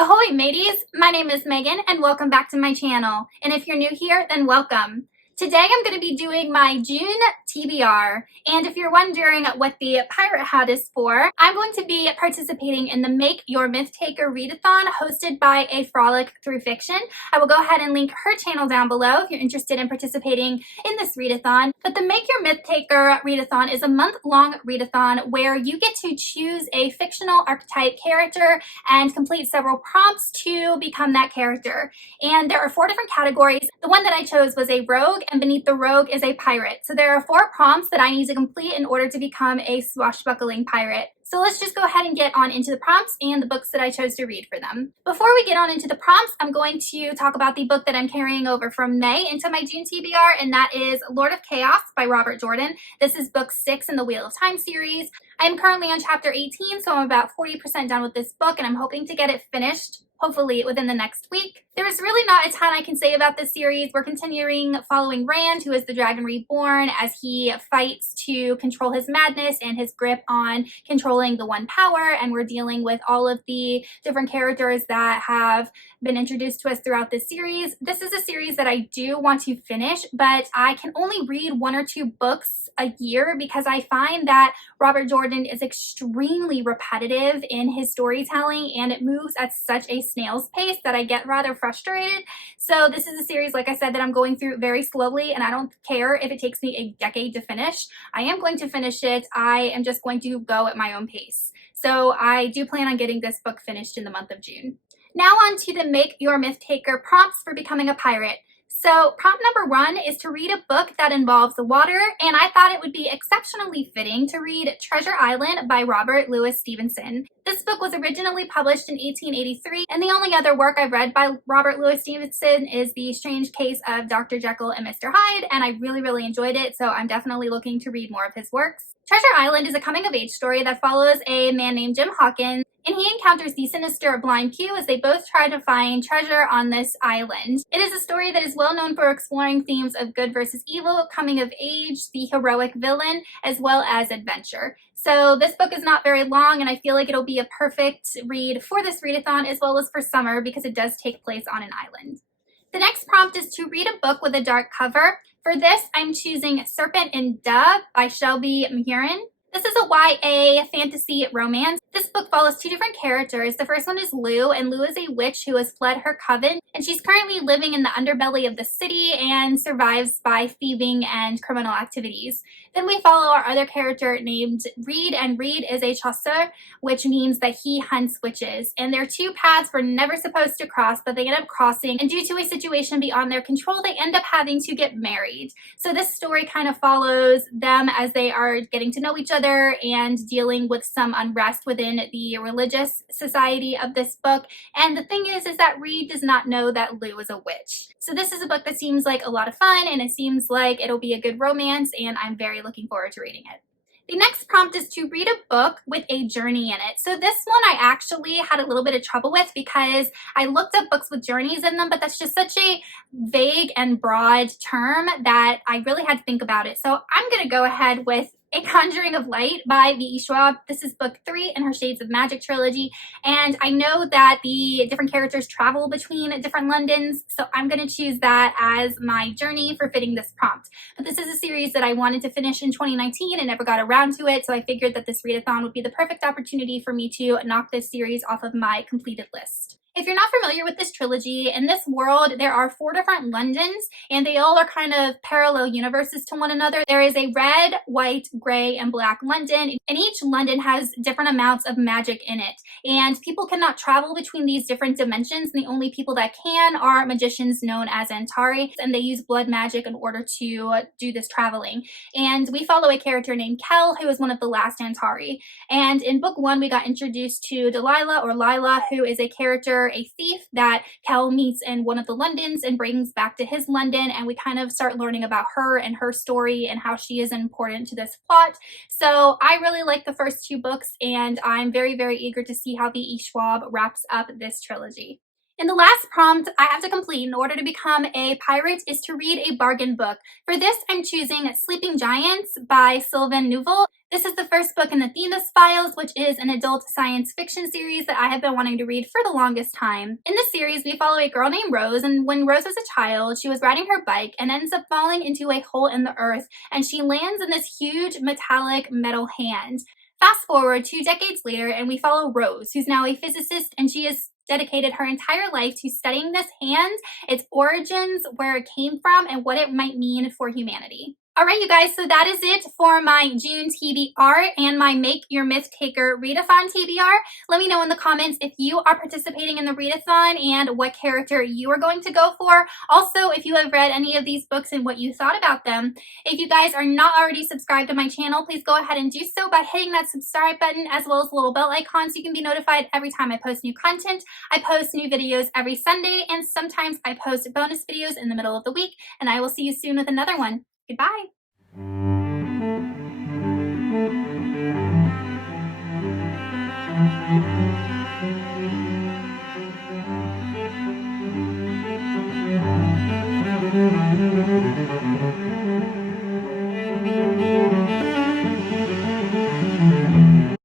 Ahoy mateys! My name is Megan and welcome back to my channel. And if you're new here, then welcome. Today I'm going to be doing my June TBR, and if you're wondering what the pirate hat is for, I'm going to be participating in the Make Your Myth-Taker Readathon hosted by A Frolic Through Fiction. I will go ahead and link her channel down below if you're interested in participating in this readathon. But the Make Your Myth-Taker Readathon is a month-long readathon where you get to choose a fictional archetype character and complete several prompts to become that character. And there are 4 different categories. The one that I chose was a rogue, and beneath the rogue is a pirate. So there are 4 prompts that I need to complete in order to become a swashbuckling pirate. So let's just go ahead and get on into the prompts and the books that I chose to read for them. Before we get on into the prompts, I'm going to talk about the book that I'm carrying over from May into my June TBR, and that is Lord of Chaos by Robert Jordan. This is book 6 in the Wheel of Time series. I am currently on chapter 18, so I'm about 40% done with this book, and I'm hoping to get it finished hopefully within the next week. There's really not a ton I can say about this series. We're continuing following Rand, who is the Dragon Reborn, as he fights to control his madness and his grip on controlling the One Power, and we're dealing with all of the different characters that have been introduced to us throughout this series. This is a series that I do want to finish, but I can only read 1 or 2 books a year because I find that Robert Jordan is extremely repetitive in his storytelling, and it moves at such a snail's pace that I get rather frustrated. So this is a series, like I said, that I'm going through very slowly, and I don't care if it takes me a decade to finish. I am going to finish it. I am just going to go at my own pace. So I do plan on getting this book finished in the month of June. Now on to the Make Your Myth-Taker prompts for becoming a pirate. So prompt number 1 is to read a book that involves the water, and I thought it would be exceptionally fitting to read Treasure Island by Robert Louis Stevenson. This book was originally published in 1883, and the only other work I've read by Robert Louis Stevenson is The Strange Case of Dr. Jekyll and Mr. Hyde, and I really enjoyed it, so I'm definitely looking to read more of his works. Treasure Island is a coming-of-age story that follows a man named Jim Hawkins, and he encounters the sinister Blind Pew as they both try to find treasure on this island. It is a story that is well known for exploring themes of good versus evil, coming of age, the heroic villain, as well as adventure. So this book is not very long, and I feel like it'll be a perfect read for this readathon as well as for summer because it does take place on an island. The next prompt is to read a book with a dark cover. For this, I'm choosing Serpent and Dove by Shelby Mahurin. This is a YA fantasy romance. This book follows 2 different characters. The first one is Lou, and Lou is a witch who has fled her coven, and she's currently living in the underbelly of the city and survives by thieving and criminal activities. Then we follow our other character named Reed, and Reed is a chasseur, which means that he hunts witches. And their 2 paths were never supposed to cross, but they end up crossing, and due to a situation beyond their control, they end up having to get married. So this story kind of follows them as they are getting to know each other and dealing with some unrest within the religious society of this book. And the thing is that Reed does not know that Lou is a witch. So this is a book that seems like a lot of fun, and it seems like it'll be a good romance, and I'm very looking forward to reading it. The next prompt is to read a book with a journey in it. So this one I actually had a little bit of trouble with because I looked up books with journeys in them, but that's just such a vague and broad term that I really had to think about it. So I'm going to go ahead with A Conjuring of Light by Schwab. This is book 3 in her Shades of Magic trilogy, and I know that the different characters travel between different Londons, so I'm going to choose that as my journey for fitting this prompt. But this is a series that I wanted to finish in 2019 and never got around to it, so I figured that this readathon would be the perfect opportunity for me to knock this series off of my completed list. If you're not familiar with this trilogy, in this world there are 4 different Londons, and they all are kind of parallel universes to one another. There is a red, white, gray, and black London, and each London has different amounts of magic in it. And people cannot travel between these different dimensions, and the only people that can are magicians known as Antari, and they use blood magic in order to do this traveling. And we follow a character named Kel, who is one of the last Antari. And in book 1, we got introduced to Delilah, or Lila, who is a character, a thief that Kel meets in one of the Londons and brings back to his London, and we kind of start learning about her and her story and how she is important to this plot. So I really like the first 2 books, and I'm very eager to see how the Schwab wraps up this trilogy. And the last prompt I have to complete in order to become a pirate is to read a bargain book. For this, I'm choosing Sleeping Giants by Sylvain Neuvel. This is the first book in the Themis files, which is an adult science fiction series that I have been wanting to read for the longest time. In this series, we follow a girl named Rose, and when Rose was a child, she was riding her bike and ends up falling into a hole in the earth, and she lands in this huge metallic metal hand. Fast forward 2 decades later, and we follow Rose, who's now a physicist, and she has dedicated her entire life to studying this hand, its origins, where it came from, and what it might mean for humanity. Alright, you guys, so that is it for my June TBR and my Make Your Myth Taker Readathon TBR. Let me know in the comments if you are participating in the Readathon and what character you are going to go for. Also, if you have read any of these books and what you thought about them. If you guys are not already subscribed to my channel, please go ahead and do so by hitting that subscribe button as well as the little bell icon so you can be notified every time I post new content. I post new videos every Sunday, and sometimes I post bonus videos in the middle of the week, and I will see you soon with another one. Goodbye.